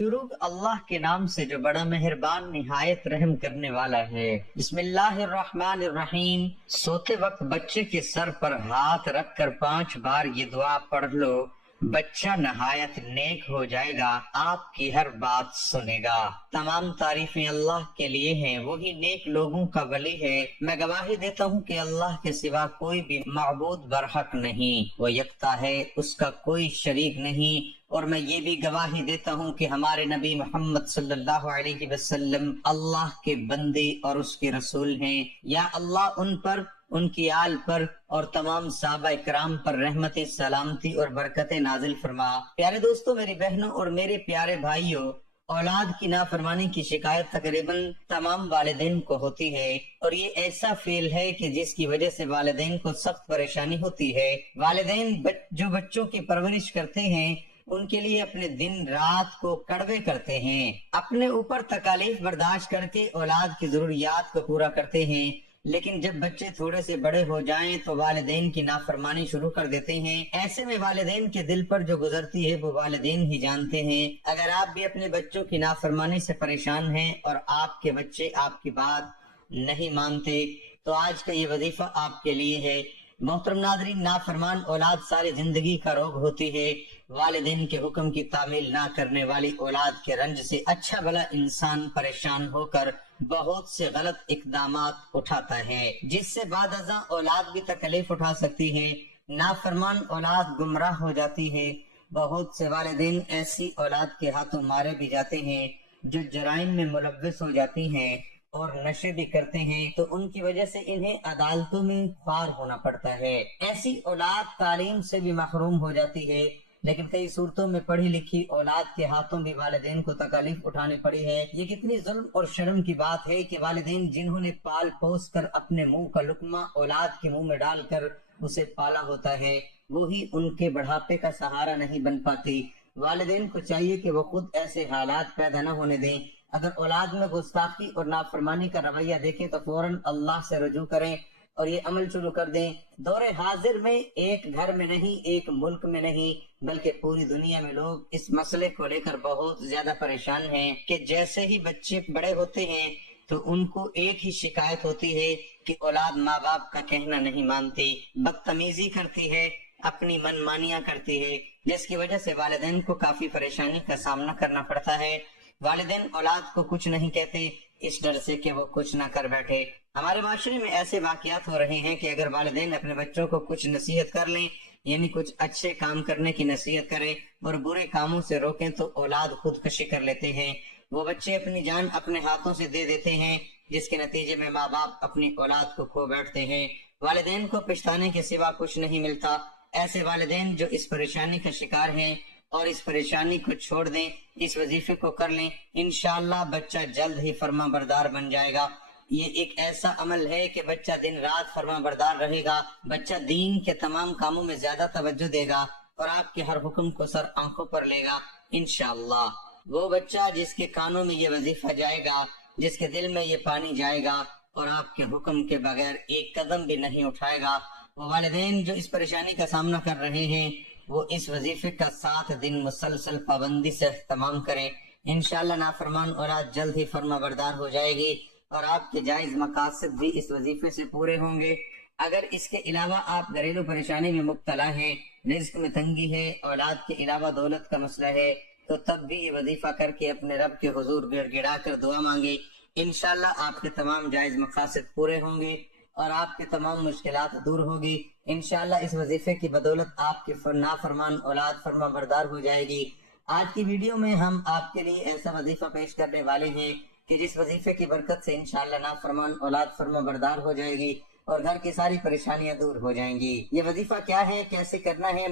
شروع اللہ کے نام سے جو بڑا مہربان نہایت رحم کرنے والا ہے۔ بسم اللہ الرحمن الرحیم۔ سوتے وقت بچے کے سر پر ہاتھ رکھ کر 5 بار یہ دعا پڑھ لو، بچہ نہایت نیک ہو جائے گا، آپ کی ہر بات سنے گا۔ تمام تعریفیں اللہ کے لیے ہیں، وہی نیک لوگوں کا ولی ہے۔ میں گواہی دیتا ہوں کہ اللہ کے سوا کوئی بھی معبود برحق نہیں، وہ یکتا ہے، اس کا کوئی شریک نہیں۔ اور میں یہ بھی گواہی دیتا ہوں کہ ہمارے نبی محمد صلی اللہ علیہ وسلم اللہ کے بندے اور اس کے رسول ہیں۔ یا اللہ ان پر، ان کی آل پر اور تمام صحابہ کرام پر رحمت، سلامتی اور برکت نازل فرما۔ پیارے دوستو، میری بہنوں اور میرے پیارے بھائیوں، اولاد کی نافرمانی کی شکایت تقریباً تمام والدین کو ہوتی ہے، اور یہ ایسا فعل ہے کہ جس کی وجہ سے والدین کو سخت پریشانی ہوتی ہے۔ والدین جو بچوں کی پرورش کرتے ہیں ان کے لیے اپنے دن رات کو کڑوے کرتے ہیں، اپنے اوپر تکالیف برداشت کر کے اولاد کی ضروریات کو پورا کرتے ہیں، لیکن جب بچے تھوڑے سے بڑے ہو جائیں تو والدین کی نافرمانی شروع کر دیتے ہیں۔ ایسے میں والدین کے دل پر جو گزرتی ہے وہ والدین ہی جانتے ہیں۔ اگر آپ بھی اپنے بچوں کی نافرمانی سے پریشان ہیں اور آپ کے بچے آپ کی بات نہیں مانتے تو آج کا یہ وظیفہ آپ کے لیے ہے۔ محترم ناظرین، نافرمان اولاد ساری زندگی کا روگ ہوتی ہے۔ والدین کے حکم کی تعمیل نہ کرنے والی اولاد کے رنج سے اچھا بھلا انسان پریشان ہو کر بہت سے غلط اقدامات اٹھاتا ہے، جس سے بعد ازاں اولاد بھی تکلیف اٹھا سکتی ہے۔ نافرمان اولاد گمراہ ہو جاتی ہے۔ بہت سے والدین ایسی اولاد کے ہاتھوں مارے بھی جاتے ہیں جو جرائم میں ملوث ہو جاتی ہیں اور نشے بھی کرتے ہیں، تو ان کی وجہ سے انہیں عدالتوں میں خوار ہونا پڑتا ہے۔ ایسی اولاد تعلیم سے بھی محروم ہو جاتی ہے، لیکن کئی صورتوں میں پڑھی لکھی اولاد کے ہاتھوں بھی والدین کو تکالیف اٹھانی پڑی ہے۔ یہ کتنی ظلم اور شرم کی بات ہے کہ والدین جنہوں نے پال پوس کر اپنے منہ کا لقمہ اولاد کے منہ میں ڈال کر اسے پالا ہوتا ہے، وہی ان کے بڑھاپے کا سہارا نہیں بن پاتی۔ والدین کو چاہیے کہ وہ خود ایسے حالات پیدا نہ ہونے دیں۔ اگر اولاد میں گستاخی اور نافرمانی کا رویہ دیکھیں تو فوراً اللہ سے رجوع کریں اور یہ عمل شروع کر دیں۔ دور حاضر میں ایک گھر میں نہیں، ایک ملک میں نہیں، بلکہ پوری دنیا میں لوگ اس مسئلے کو لے کر بہت زیادہ پریشان ہیں کہ جیسے ہی بچے بڑے ہوتے ہیں تو ان کو ایک ہی شکایت ہوتی ہے کہ اولاد ماں باپ کا کہنا نہیں مانتی، بدتمیزی کرتی ہے، اپنی من مانیاں کرتی ہے، جس کی وجہ سے والدین کو کافی پریشانی کا سامنا کرنا پڑتا ہے۔ والدین اولاد کو کچھ نہیں کہتے اس ڈر سے کہ وہ کچھ نہ کر بیٹھے۔ ہمارے معاشرے میں ایسے واقعات ہو رہے ہیں کہ اگر والدین اپنے بچوں کو کچھ نصیحت کر لیں، یعنی کچھ اچھے کام کرنے کی نصیحت کریں اور برے کاموں سے روکیں، تو اولاد خودکشی کر لیتے ہیں۔ وہ بچے اپنی جان اپنے ہاتھوں سے دے دیتے ہیں، جس کے نتیجے میں ماں باپ اپنی اولاد کو کھو بیٹھتے ہیں۔ والدین کو پچھتانے کے سوا کچھ نہیں ملتا۔ ایسے والدین جو اس پریشانی کا شکار ہیں اور اس پریشانی کو چھوڑ دیں، اس وظیفے کو کر لیں، انشاءاللہ بچہ جلد ہی فرما بردار بن جائے گا۔ یہ ایک ایسا عمل ہے کہ بچہ دن رات فرما بردار رہے گا، بچہ دین کے تمام کاموں میں زیادہ توجہ دے گا اور آپ کے ہر حکم کو سر آنکھوں پر لے گا انشاءاللہ۔ وہ بچہ جس کے کانوں میں یہ وظیفہ جائے گا، جس کے دل میں یہ پانی جائے گا اور آپ کے حکم کے بغیر ایک قدم بھی نہیں اٹھائے گا، وہ والدین جو اس پریشانی کا سامنا کر رہے ہیں وہ اس وظیفے کا 7 دن مسلسل پابندی سے اہتمام کریں، انشاءاللہ نافرمان اولاد جلد ہی فرما بردار ہو جائے گی اور آپ کے جائز مقاصد بھی اس وظیفے سے پورے ہوں گے۔ اگر اس کے علاوہ آپ گھریلو پریشانی میں مبتلا ہیں، رزق میں تنگی ہے، اولاد کے علاوہ دولت کا مسئلہ ہے، تو تب بھی یہ وظیفہ کر کے اپنے رب کے حضور گڑ گڑا کر دعا مانگے، انشاءاللہ آپ کے تمام جائز مقاصد پورے ہوں گے اور آپ کی تمام مشکلات دور ہوگی۔ انشاءاللہ اس وظیفے کی بدولت آپ کی نافرمان اولاد فرما بردار ہو جائے گی۔ آج کی ویڈیو میں ہم آپ کے لیے ایسا وظیفہ پیش کرنے والے ہیں کہ جس وظیفے کی برکت سے انشاءاللہ نافرمان اولاد فرما بردار ہو جائے گی اور گھر کی ساری پریشانیاں دور ہو جائیں گی۔ یہ وظیفہ کیا ہے، کیسے کرنا ہے،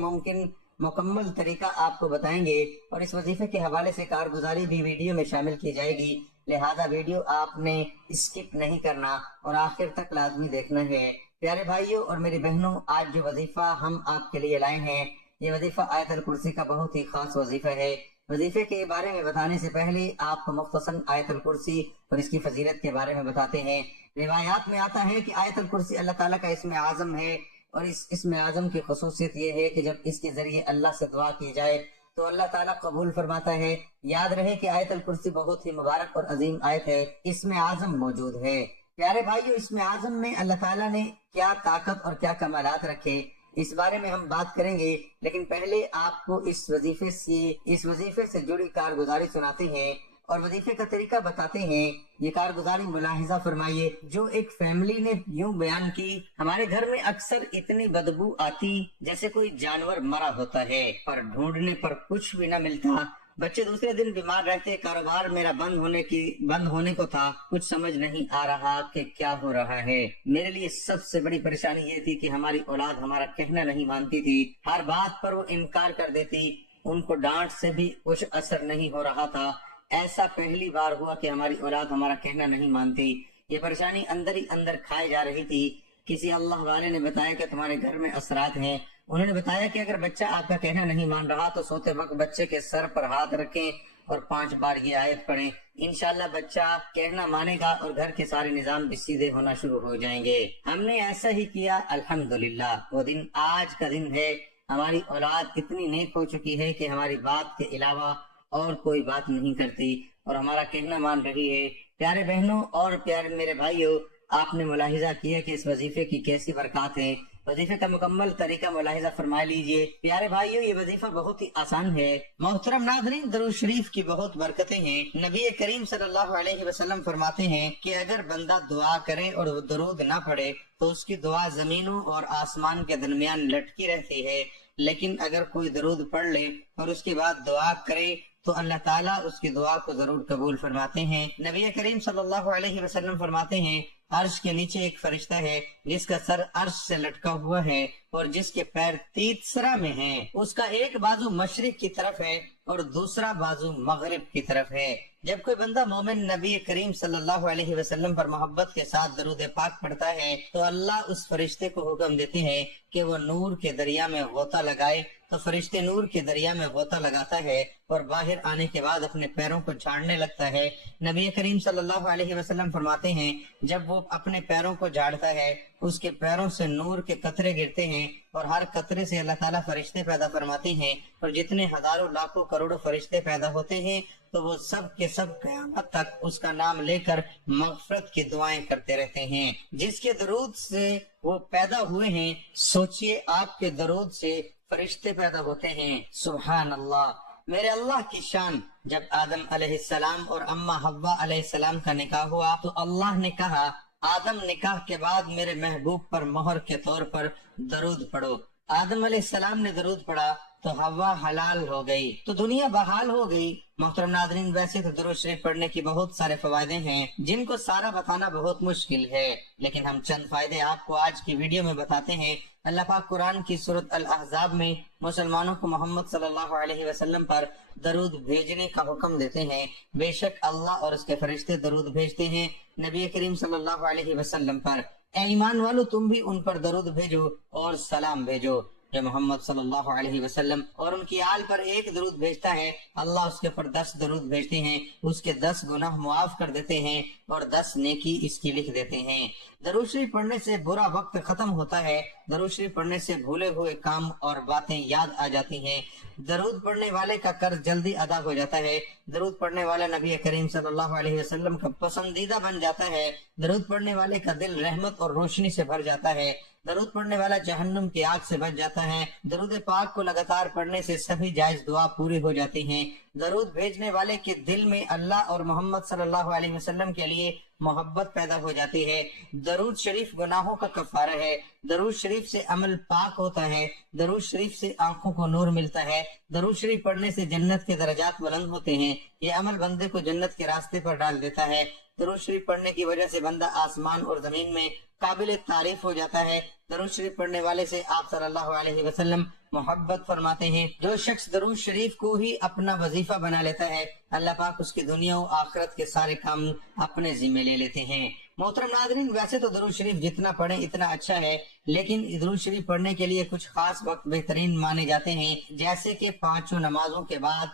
مکمل طریقہ آپ کو بتائیں گے اور اس وظیفے کے حوالے سے کارگزاری بھی ویڈیو میں شامل کی جائے گی، لہذا ویڈیو آپ نے اسکپ نہیں کرنا اور آخر تک لازمی دیکھنا ہے۔ پیارے بھائیوں اور میری بہنوں، آج جو وظیفہ ہم آپ کے لیے لائے ہیں، یہ وظیفہ آیت الکرسی کا بہت ہی خاص وظیفہ ہے۔ وظیفے کے بارے میں بتانے سے پہلے آپ کو مختصراً آیت الکرسی اور اس کی فضیلت کے بارے میں بتاتے ہیں۔ روایات میں آتا ہے کہ آیت الکرسی اللہ تعالیٰ کا اسم اعظم ہے اور اس اسم اعظم کی خصوصیت یہ ہے کہ جب اس کے ذریعے اللہ سے دعا کی جائے تو اللہ تعالیٰ قبول فرماتا ہے۔ یاد رہے کہ آیت الکرسی بہت ہی مبارک اور عظیم آیت ہے، اسم اعظم موجود ہے۔ پیارے بھائیو، اسم اعظم میں اللہ تعالیٰ نے کیا طاقت اور کیا کمالات رکھے، اس بارے میں ہم بات کریں گے، لیکن پہلے آپ کو اس وظیفے سے جڑی کارگزاری سناتے ہیں اور وظیفے کا طریقہ بتاتے ہیں۔ یہ کارگزاری ملاحظہ فرمائیے جو ایک فیملی نے یوں بیان کی: ہمارے گھر میں اکثر اتنی بدبو آتی جیسے کوئی جانور مرا ہوتا ہے، پر ڈھونڈنے پر کچھ بھی نہ ملتا۔ بچے دوسرے دن بیمار رہتے، کاروبار میرا بند ہونے کو تھا، کچھ سمجھ نہیں آ رہا کہ کیا ہو رہا ہے۔ میرے لیے سب سے بڑی پریشانی یہ تھی کہ ہماری اولاد ہمارا کہنا نہیں مانتی تھی، ہر بات پر وہ انکار کر دیتی، ان کو ڈانٹ سے بھی کچھ اثر نہیں ہو رہا تھا۔ ایسا پہلی بار ہوا کہ ہماری اولاد ہمارا کہنا نہیں مانتی۔ یہ پریشانی اندر ہی اندر کھائے جا رہی تھی۔ کسی اللہ والے نے بتایا کہ تمہارے گھر میں اثرات ہیں۔ انہوں نے بتایا کہ اگر بچہ آپ کا کہنا نہیں مان رہا تو سوتے وقت بچے کے سر پر ہاتھ رکھیں اور 5 بار یہ آیت پڑھیں، انشاءاللہ بچہ کہنا مانے گا اور گھر کے سارے نظام بھی سیدھے ہونا شروع ہو جائیں گے۔ ہم نے ایسا ہی کیا، الحمدللہ۔ وہ دن آج کا دن ہے۔ ہماری اولاد اتنی نیک ہو چکی ہے کہ ہماری بات کے علاوہ اور کوئی بات نہیں کرتی اور ہمارا کہنا مان رہی ہے۔ پیارے بہنوں اور پیارے میرے بھائیوں، آپ نے ملاحظہ کیا کہ اس وظیفے کی کیسی برکات ہیں۔ وظیفے کا مکمل طریقہ ملاحظہ فرما لیجئے۔ پیارے بھائیوں، یہ وظیفہ بہت ہی آسان ہے۔ محترم ناظرین، درود شریف کی بہت برکتیں ہیں۔ نبی کریم صلی اللہ علیہ وسلم فرماتے ہیں کہ اگر بندہ دعا کرے اور درود نہ پڑھے تو اس کی دعا زمینوں اور آسمان کے درمیان لٹکی رہتی ہے، لیکن اگر کوئی درود پڑھ لے اور اس کے بعد دعا کرے تو اللہ تعالیٰ اس کی دعا کو ضرور قبول فرماتے ہیں۔ نبی کریم صلی اللہ علیہ وسلم فرماتے ہیں، عرش کے نیچے ایک فرشتہ ہے جس کا سر عرش سے لٹکا ہوا ہے اور جس کے پیر تیسرا میں ہیں۔ اس کا ایک بازو مشرق کی طرف ہے اور دوسرا بازو مغرب کی طرف ہے۔ جب کوئی بندہ مومن نبی کریم صلی اللہ علیہ وسلم پر محبت کے ساتھ درود پاک پڑھتا ہے تو اللہ اس فرشتے کو حکم دیتے ہیں کہ وہ نور کے دریا میں غوطہ لگائے، تو فرشتے نور کے دریا میں غوطہ لگاتا ہے اور باہر آنے کے بعد اپنے پیروں کو جھاڑنے لگتا ہے۔ نبی کریم صلی اللہ علیہ وسلم فرماتے ہیں، جب وہ اپنے پیروں کو جھاڑتا ہے اس کے پیروں سے نور کے قطرے گرتے ہیں اور ہر قطرے سے اللہ تعالیٰ فرشتے پیدا فرماتے ہیں، اور جتنے ہزاروں لاکھوں کروڑوں فرشتے پیدا ہوتے ہیں تو وہ سب کے سب قیامت تک اس کا نام لے کر مغفرت کی دعائیں کرتے رہتے ہیں۔ جس کے درود سے وہ پیدا ہوئے ہیں، سوچئے آپ کے درود سے فرشتے پیدا ہوتے ہیں۔ سبحان اللہ، میرے اللہ کی شان۔ جب آدم علیہ السلام اور اماں حوا علیہ السلام کا نکاح ہوا تو اللہ نے کہا، آدم نکاح کے بعد میرے محبوب پر مہر کے طور پر درود پڑھو۔ آدم علیہ السلام نے درود پڑھا تو حوا حلال ہو گئی، تو دنیا بحال ہو گئی۔ محترم ناظرین، ویسے تو درود شریف پڑھنے کی بہت سارے فوائد ہیں جن کو سارا بتانا بہت مشکل ہے، لیکن ہم چند فائدے آپ کو آج کی ویڈیو میں بتاتے ہیں۔ اللہ پاک قرآن کی سورۃ الاحزاب میں مسلمانوں کو محمد صلی اللہ علیہ وسلم پر درود بھیجنے کا حکم دیتے ہیں۔ بے شک اللہ اور اس کے فرشتے درود بھیجتے ہیں نبی کریم صلی اللہ علیہ وسلم پر۔ اے ایمان والو، تم بھی ان پر درود بھیجو اور سلام بھیجو۔ جو محمد صلی اللہ علیہ وسلم اور ان کی آل پر ایک درود بھیجتا ہے، اللہ اس کے پر 10 درود بھیجتے ہیں، اس کے 10 گناہ معاف کر دیتے ہیں اور 10 نیکی اس کی لکھ دیتے ہیں۔ درود شریف پڑھنے سے برا وقت ختم ہوتا ہے۔ درود شریف پڑھنے سے بھولے ہوئے کام اور باتیں یاد آ جاتی ہیں۔ درود پڑھنے والے کا قرض جلدی ادا ہو جاتا ہے۔ درود پڑھنے والا نبی کریم صلی اللہ علیہ وسلم کا پسندیدہ بن جاتا ہے۔ درود پڑھنے والے کا دل رحمت اور روشنی سے بھر جاتا ہے۔ درود پڑھنے والا جہنم کی آگ سے بچ جاتا ہے۔ درود پاک کو لگاتار پڑھنے سے سبھی جائز دعا پوری ہو جاتی ہیں۔ درود بھیجنے والے کے دل میں اللہ اور محمد صلی اللہ علیہ وسلم کے لیے محبت پیدا ہو جاتی ہے۔ درود شریف گناہوں کا کفارہ ہے۔ درود شریف سے عمل پاک ہوتا ہے۔ درود شریف سے آنکھوں کو نور ملتا ہے۔ درود شریف پڑھنے سے جنت کے درجات بلند ہوتے ہیں۔ یہ عمل بندے کو جنت کے راستے پر ڈال دیتا ہے۔ درود شریف پڑھنے کی وجہ سے بندہ آسمان اور زمین میں قابل تعریف ہو جاتا ہے۔ درود شریف پڑھنے والے سے آپ صلی اللہ علیہ وسلم محبت فرماتے ہیں۔ جو شخص درود شریف کو ہی اپنا وظیفہ بنا لیتا ہے، اللہ پاک اس کی دنیا و آخرت کے سارے کام اپنے ذمہ لے لیتے ہیں۔ محترم ناظرین، ویسے تو درود شریف جتنا پڑھیں اتنا اچھا ہے، لیکن درود شریف پڑھنے کے لیے کچھ خاص وقت بہترین مانے جاتے ہیں، جیسے کہ 5 نمازوں کے بعد،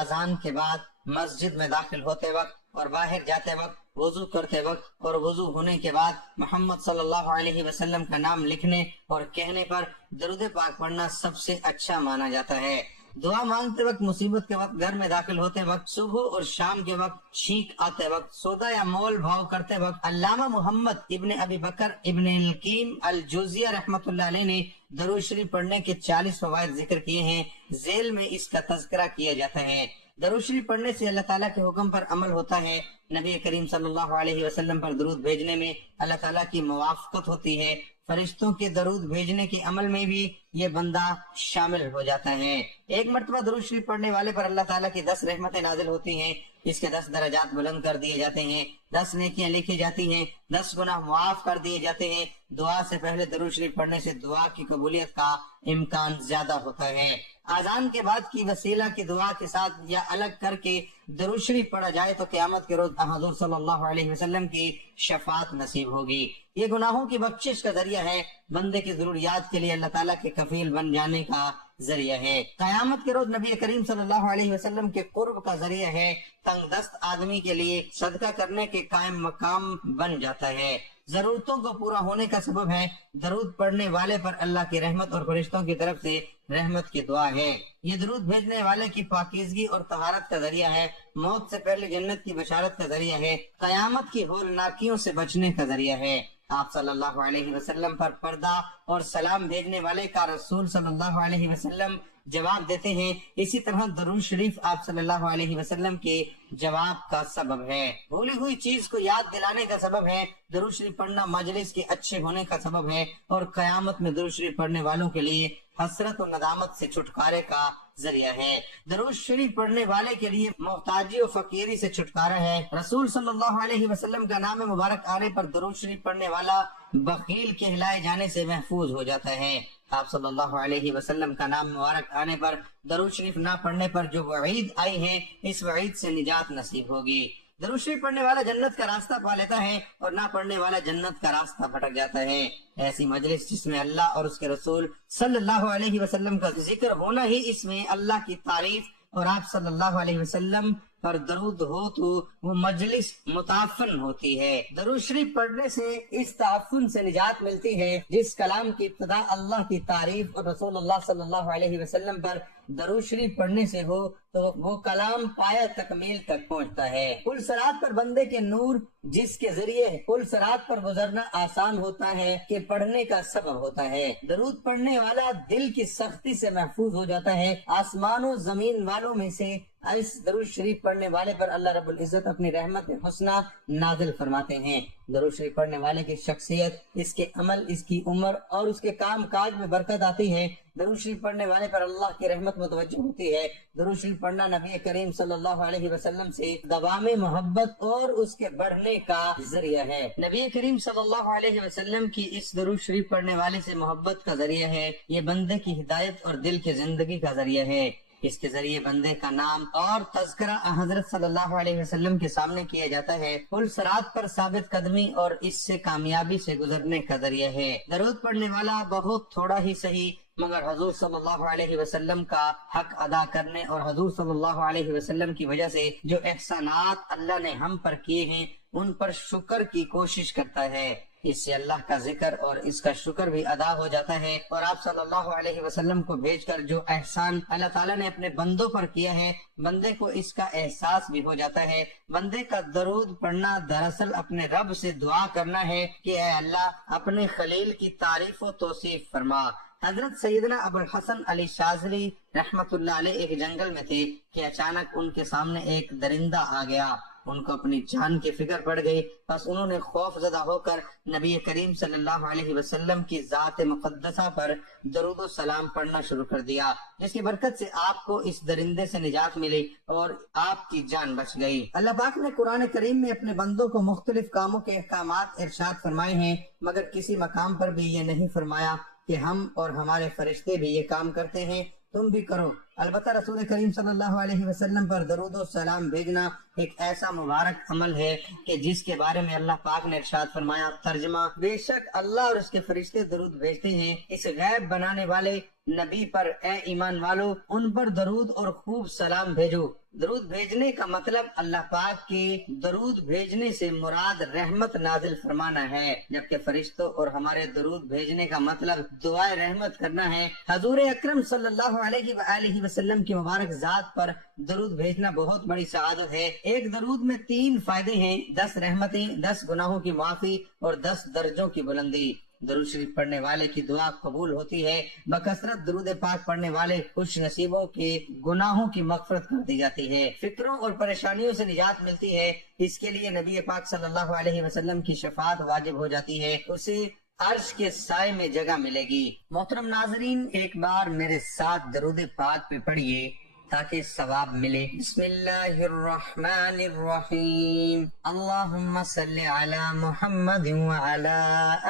آذان کے بعد، مسجد میں داخل ہوتے وقت اور باہر جاتے وقت، وضو کرتے وقت اور وضو ہونے کے بعد محمد صلی اللہ علیہ وسلم کا نام لکھنے اور کہنے پر درود پاک پڑھنا سب سے اچھا مانا جاتا ہے۔ دعا مانگتے وقت، مصیبت کے وقت، گھر میں داخل ہوتے وقت، صبح اور شام کے وقت، چھینک آتے وقت، سودا یا مول بھاؤ کرتے وقت۔ علامہ محمد ابن ابی بکر ابن القیم الجوزیہ رحمۃ اللہ علیہ نے درود شریف پڑھنے کے 40 فوائد ذکر کیے ہیں، ذیل میں اس کا تذکرہ کیا جاتا ہے۔ درود شریف پڑھنے سے اللہ تعالیٰ کے حکم پر عمل ہوتا ہے، نبی کریم صلی اللہ علیہ وسلم پر درود بھیجنے میں اللہ تعالیٰ کی موافقت ہوتی ہے، فرشتوں کے درود بھیجنے کے عمل میں بھی یہ بندہ شامل ہو جاتا ہے۔ ایک مرتبہ درود شریف پڑھنے والے پر اللہ تعالیٰ کی 10 رحمتیں نازل ہوتی ہیں، اس کے 10 درجات بلند کر دیے جاتے ہیں، 10 نیکیاں لکھی جاتی ہیں، 10 گناہ معاف کر دیے جاتے ہیں۔ دعا سے پہلے درود شریف پڑھنے سے دعا کی قبولیت کا امکان زیادہ ہوتا ہے۔ اذان کے بعد کی وسیلہ کی دعا کے ساتھ یا الگ کر کے درود شریف پڑھا جائے تو قیامت کے روز حضور صلی اللہ علیہ وسلم کی شفاعت نصیب ہوگی۔ یہ گناہوں کی بخشش کا ذریعہ ہے، بندے کی ضروریات کے لیے اللہ تعالیٰ کے کفیل بن جانے کا ذریعہ ہے، قیامت کے روز نبی کریم صلی اللہ علیہ وسلم کے قرب کا ذریعہ ہے، تنگ دست آدمی کے لیے صدقہ کرنے کے قائم مقام بن جاتا ہے، ضرورتوں کو پورا ہونے کا سبب ہے، درود پڑھنے والے پر اللہ کی رحمت اور فرشتوں کی طرف سے رحمت کی دعا ہے، یہ درود بھیجنے والے کی پاکیزگی اور طہارت کا ذریعہ ہے، موت سے پہلے جنت کی بشارت کا ذریعہ ہے، قیامت کی ہولناکیوں سے بچنے کا ذریعہ ہے۔ آپ صلی اللہ علیہ وسلم پر پردہ اور سلام بھیجنے والے کا رسول صلی اللہ علیہ وسلم جواب دیتے ہیں، اسی طرح درود شریف آپ صلی اللہ علیہ وسلم کے جواب کا سبب ہے، بھولی ہوئی چیز کو یاد دلانے کا سبب ہے، درود شریف پڑھنا مجلس کے اچھے ہونے کا سبب ہے، اور قیامت میں درود شریف پڑھنے والوں کے لیے حسرت و ندامت سے چھٹکارے کا ذریعہ ہے، درود شریف پڑھنے والے کے لیے محتاجی و فقیری سے چھٹکارا ہے، رسول صلی اللہ علیہ وسلم کا نام مبارک آنے پر درود شریف پڑھنے والا بخیل کہلائے جانے سے محفوظ ہو جاتا ہے، آپ صلی اللہ علیہ وسلم کا نام مبارک آنے پر درود شریف نہ پڑھنے پر جو وعید آئی ہے، اس وعید سے نجات نصیب ہوگی، درود شریف پڑھنے والا جنت کا راستہ پا لیتا ہے اور نہ پڑھنے والا جنت کا راستہ بھٹک جاتا ہے، ایسی مجلس جس میں اللہ اور اس کے رسول صلی اللہ علیہ وسلم کا ذکر ہونا ہی اس میں اللہ کی تعریف اور آپ صلی اللہ علیہ وسلم پر درود ہو تو وہ مجلس متعفن ہوتی ہے، درود شریف پڑھنے سے اس تعفن سے نجات ملتی ہے، جس کلام کی ابتدا اللہ کی تعریف اور رسول اللہ صلی اللہ علیہ وسلم پر درود شریف پڑھنے سے ہو تو وہ کلام پایہ تکمیل تک پہنچتا ہے، پل صراط پر بندے کے نور جس کے ذریعے پل صراط پر گزرنا آسان ہوتا ہے کہ پڑھنے کا سبب ہوتا ہے، درود پڑھنے والا دل کی سختی سے محفوظ ہو جاتا ہے، آسمان و زمین والوں میں سے اس درود شریف پڑھنے والے پر اللہ رب العزت اپنی رحمت حسنہ نازل فرماتے ہیں، درود شریف پڑھنے والے کی شخصیت، اس کے عمل، اس کی عمر اور اس کے کام کاج میں برکت آتی ہے، درود شریف پڑھنے والے پر اللہ کی رحمت متوجہ ہوتی ہے، درود شریف پڑھنا نبی کریم صلی اللہ علیہ وسلم سے دوام محبت اور اس کے بڑھنے کا ذریعہ ہے، نبی کریم صلی اللہ علیہ وسلم کی اس درود شریف پڑھنے والے سے محبت کا ذریعہ ہے، یہ بندے کی ہدایت اور دل کی زندگی کا ذریعہ ہے، اس کے ذریعے بندے کا نام اور تذکرہ حضرت صلی اللہ علیہ وسلم کے سامنے کیا جاتا ہے، پل صراط پر ثابت قدمی اور اس سے کامیابی سے گزرنے کا ذریعہ ہے، درود پڑھنے والا بہت تھوڑا ہی صحیح مگر حضور صلی اللہ علیہ وسلم کا حق ادا کرنے اور حضور صلی اللہ علیہ وسلم کی وجہ سے جو احسانات اللہ نے ہم پر کیے ہیں ان پر شکر کی کوشش کرتا ہے، اس سے اللہ کا ذکر اور اس کا شکر بھی ادا ہو جاتا ہے، اور آپ صلی اللہ علیہ وسلم کو بھیج کر جو احسان اللہ تعالیٰ نے اپنے بندوں پر کیا ہے بندے کو اس کا احساس بھی ہو جاتا ہے، بندے کا درود پڑھنا دراصل اپنے رب سے دعا کرنا ہے کہ اے اللہ اپنے خلیل کی تعریف و توصیف فرما۔ حضرت سیدنا ابو الحسن علی شاذلی رحمت اللہ علیہ ایک جنگل میں تھے کہ اچانک ان کے سامنے ایک درندہ آ گیا، ان کو اپنی جان کی فکر پڑ گئی، بس انہوں نے خوف زدہ ہو کر نبی کریم صلی اللہ علیہ وسلم کی ذات مقدسہ پر درود و سلام پڑھنا شروع کر دیا، جس کی برکت سے آپ کو اس درندے سے نجات ملی اور آپ کی جان بچ گئی۔ اللہ پاک نے قرآن کریم میں اپنے بندوں کو مختلف کاموں کے احکامات ارشاد فرمائے ہیں، مگر کسی مقام پر بھی یہ نہیں فرمایا کہ ہم اور ہمارے فرشتے بھی یہ کام کرتے ہیں، تم بھی کرو۔ البتہ رسول کریم صلی اللہ علیہ وسلم پر درود و سلام بھیجنا ایک ایسا مبارک عمل ہے کہ جس کے بارے میں اللہ پاک نے ارشاد فرمایا، ترجمہ، بے شک اللہ اور اس کے فرشتے درود بھیجتے ہیں اس غیب بنانے والے نبی پر اے ایمان والو ان پر درود اور خوب سلام بھیجو۔ درود بھیجنے کا مطلب اللہ پاک کی درود بھیجنے سے مراد رحمت نازل فرمانا ہے، جبکہ فرشتوں اور ہمارے درود بھیجنے کا مطلب دعائے رحمت کرنا ہے۔ حضور اکرم صلی اللہ علیہ وآلہ وسلم کی مبارک ذات پر درود بھیجنا بہت بڑی سعادت ہے۔ ایک درود میں 3 فائدے ہیں: 10 رحمتیں، 10 گناہوں کی معافی اور 10 درجوں کی بلندی۔ درود شریف پڑھنے والے کی دعا قبول ہوتی ہے۔ بکثرت درود پاک پڑھنے والے خوش نصیبوں کے گناہوں کی مغفرت کر دی جاتی ہے، فکروں اور پریشانیوں سے نجات ملتی ہے۔ اس کے لیے نبی پاک صلی اللہ علیہ وسلم کی شفاعت واجب ہو جاتی ہے، اسے عرش کے سائے میں جگہ ملے گی۔ محترم ناظرین، ایک بار میرے ساتھ درود پاک پہ پڑھیے تاکہ ثواب ملے۔ بسم اللہ الرحمن الرحیم، اللہم صلی علی محمد وعلی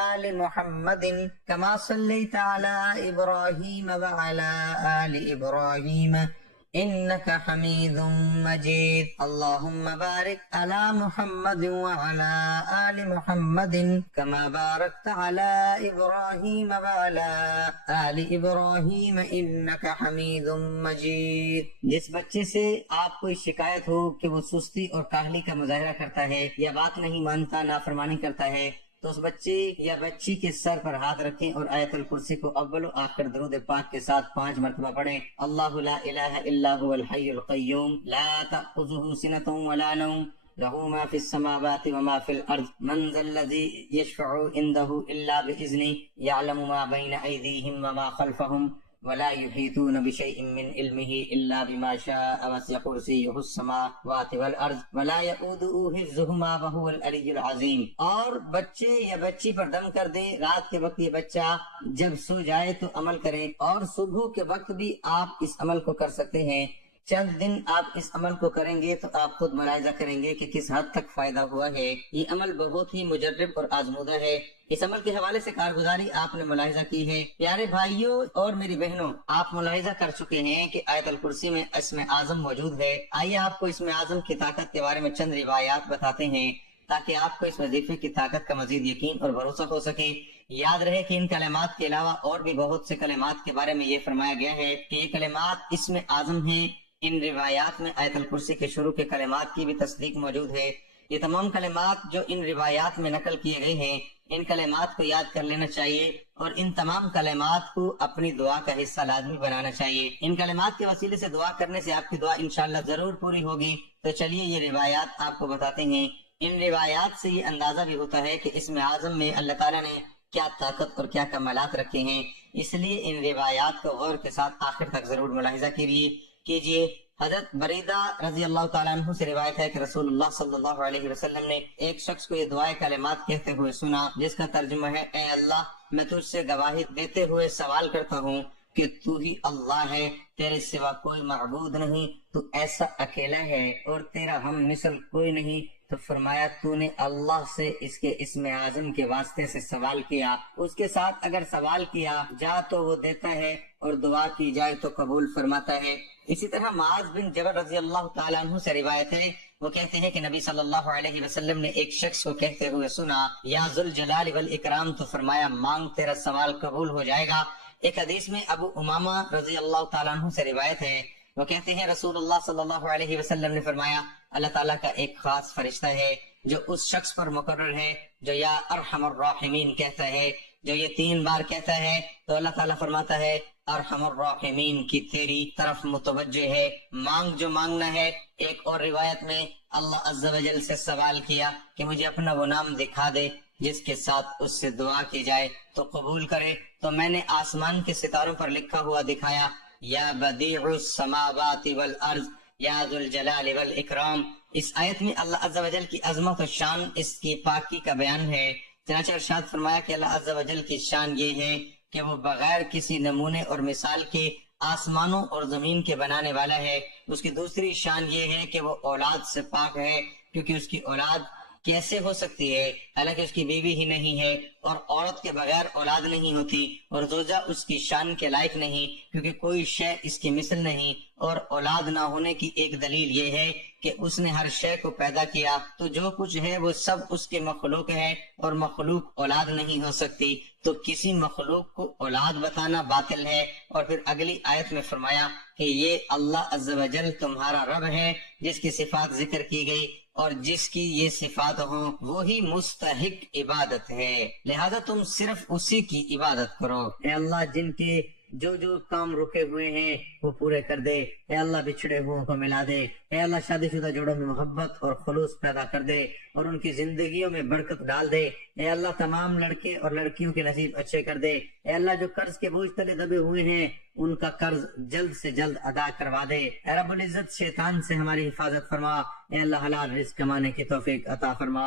آل محمد کما صلیت علی ابراہیم وعلی آل ابراہیم انک حمید مجید، اللہم بارک علی محمد وعلی آل محمد کما بارکت علی ابراہیم وعلی آل ابراہیم انک حمید مجید۔ جس بچے سے آپ کوئی شکایت ہو کہ وہ سستی اور کاہلی کا مظاہرہ کرتا ہے یا بات نہیں مانتا، نافرمانی کرتا ہے، تو اس بچے یا بچی کے سر پر ہاتھ رکھیں اور آیت الکرسی کو اول و آخر درود پاک کے ساتھ 5 مرتبہ پڑھیں۔ اللہ لا الہ الا هو الحی القیوم لا تأخذہ سنۃ ولا نوم له ما في السماوات وما في الارض من ذا الذی یشفع عنده الا باذنہ یعلم ما بین ایدیہم وما خلفہم ولا يحيطون بشيء من علمه الا بما شاء وسع كرسيه السماوات والارض ولا يؤوده حفظهما وهو العلي العظيم۔ اور بچے یا بچی پر دم کر دیں، رات کے وقت یہ بچہ جب سو جائے تو عمل کریں، اور صبح کے وقت بھی آپ اس عمل کو کر سکتے ہیں۔ چند دن آپ اس عمل کو کریں گے تو آپ خود ملاحظہ کریں گے کہ کس حد تک فائدہ ہوا ہے۔ یہ عمل بہت ہی مجرب اور آزمودہ ہے۔ اس عمل کے حوالے سے کارگزاری آپ نے ملاحظہ کی ہے۔ پیارے بھائیوں اور میری بہنوں، آپ ملاحظہ کر چکے ہیں کہ آیت الکرسی میں اسم اعظم موجود ہے۔ آئیے آپ کو اسم اعظم کی طاقت کے بارے میں چند روایات بتاتے ہیں تاکہ آپ کو اس وظیفے کی طاقت کا مزید یقین اور بھروسہ ہو سکے۔ یاد رہے کہ ان کلمات کے علاوہ اور بھی بہت سے کلمات کے بارے میں یہ فرمایا گیا ہے کہ یہ کلمات اسم اعظم ہیں۔ ان روایات میں آیت الکرسی کے شروع کے کلمات کی بھی تصدیق موجود ہے۔ یہ تمام کلمات جو ان روایات میں نقل کیے گئے ہیں، ان کلمات کو یاد کر لینا چاہیے اور ان تمام کلمات کو اپنی دعا کا حصہ لازمی بنانا چاہیے۔ ان کلمات کے وسیلے سے دعا کرنے سے آپ کی دعا انشاءاللہ ضرور پوری ہوگی۔ تو چلیے یہ روایات آپ کو بتاتے ہیں۔ ان روایات سے یہ اندازہ بھی ہوتا ہے کہ اسم اعظم میں اللہ تعالیٰ نے کیا طاقت اور کیا کمالات رکھے ہیں، اس لیے ان روایات کو غور کے ساتھ آخر تک ضرور ملاحظہ کیجیے۔ حضرت بریدہ رضی اللہ تعالیٰ عنہ سے روایت ہے کہ رسول اللہ صلی اللہ علیہ وسلم نے ایک شخص کو یہ دعائے کلمات کہتے ہوئے سنا، جس کا ترجمہ ہے: اے اللہ، میں تجھ سے گواہی دیتے ہوئے سوال کرتا ہوں کہ تو ہی اللہ ہے، تیرے سوا کوئی معبود نہیں، تو ایسا اکیلا ہے اور تیرا ہم مثل کوئی نہیں۔ تو فرمایا تو نے اللہ سے اس کے اسم اعظم کے واسطے سے سوال کیا، اس کے ساتھ اگر سوال کیا جا تو وہ دیتا ہے اور دعا کی جائے تو قبول فرماتا ہے۔ اسی طرح معاذ بن جبل رضی اللہ تعالیٰ عنہ سے روایت ہے، وہ کہتے ہیں کہ نبی صلی اللہ علیہ وسلم نے ایک شخص کو کہتے ہوئے سنا: یا ذوالجلال والاکرام، تو فرمایا مانگ تیرا سوال قبول ہو جائے گا۔ ایک حدیث میں ابو امامہ رضی اللہ تعالیٰ عنہ سے روایت ہے، وہ کہتے ہیں رسول اللہ صلی اللہ علیہ وسلم نے فرمایا: اللہ تعالیٰ کا ایک خاص فرشتہ ہے جو اس شخص پر مقرر ہے جو یا ارحم الراحمین کہتا ہے۔ جو یہ 3 بار کہتا ہے تو اللہ تعالیٰ فرماتا ہے ارحم الراحمین کی تیری طرف متوجہ ہے، مانگ جو مانگنا ہے۔ ایک اور روایت میں اللہ عز و جل سے سوال کیا کہ مجھے اپنا وہ نام دکھا دے جس کے ساتھ اس سے دعا کی جائے تو قبول کرے، تو میں نے آسمان کے ستاروں پر لکھا ہوا دکھایا: یا بدیع السماوات والارض یا ذوالجلال والاکرام۔ اس آیت میں اللہ عز و جل کی عظمت و شان، اس کی پاکی کا بیان ہے۔ چنانچہ ارشاد فرمایا کہ اللہ عز و جل کی شان یہ ہے کہ وہ بغیر کسی نمونے اور مثال کے آسمانوں اور زمین کے بنانے والا ہے۔ اس کی دوسری شان یہ ہے کہ وہ اولاد سے پاک ہے، کیونکہ اس کی اولاد کیسے ہو سکتی ہے حالانکہ اس کی بیوی ہی نہیں ہے، اور عورت کے بغیر اولاد نہیں ہوتی، اور زوجہ اس کی شان کے لائق نہیں کیونکہ کوئی شے اس کی مثل نہیں، اور اولاد نہ ہونے کی ایک دلیل یہ ہے کہ اس نے ہر شے کو پیدا کیا، تو جو کچھ ہے وہ سب اس کے مخلوق ہے، اور مخلوق اولاد نہیں ہو سکتی، تو کسی مخلوق کو اولاد بتانا باطل ہے۔ اور پھر اگلی آیت میں فرمایا کہ یہ اللہ عز و جل تمہارا رب ہے جس کی صفات ذکر کی گئی، اور جس کی یہ صفات ہوں وہی مستحق عبادت ہے، لہذا تم صرف اسی کی عبادت کرو۔ اے اللہ جن کے جو کام رکے ہوئے ہیں وہ پورے کر دے، اے اللہ بچھڑے ہوں کو ملا دے، اے اللہ شادی شدہ جوڑوں میں محبت اور خلوص پیدا کر دے اور ان کی زندگیوں میں برکت ڈال دے، اے اللہ تمام لڑکے اور لڑکیوں کے نصیب اچھے کر دے، اے اللہ جو قرض کے بوجھ تلے دبے ہوئے ہیں ان کا قرض جلد سے جلد ادا کروا دے، اے رب العزت شیطان سے ہماری حفاظت فرما، اے اللہ حلال رزق کمانے کی توفیق عطا فرما۔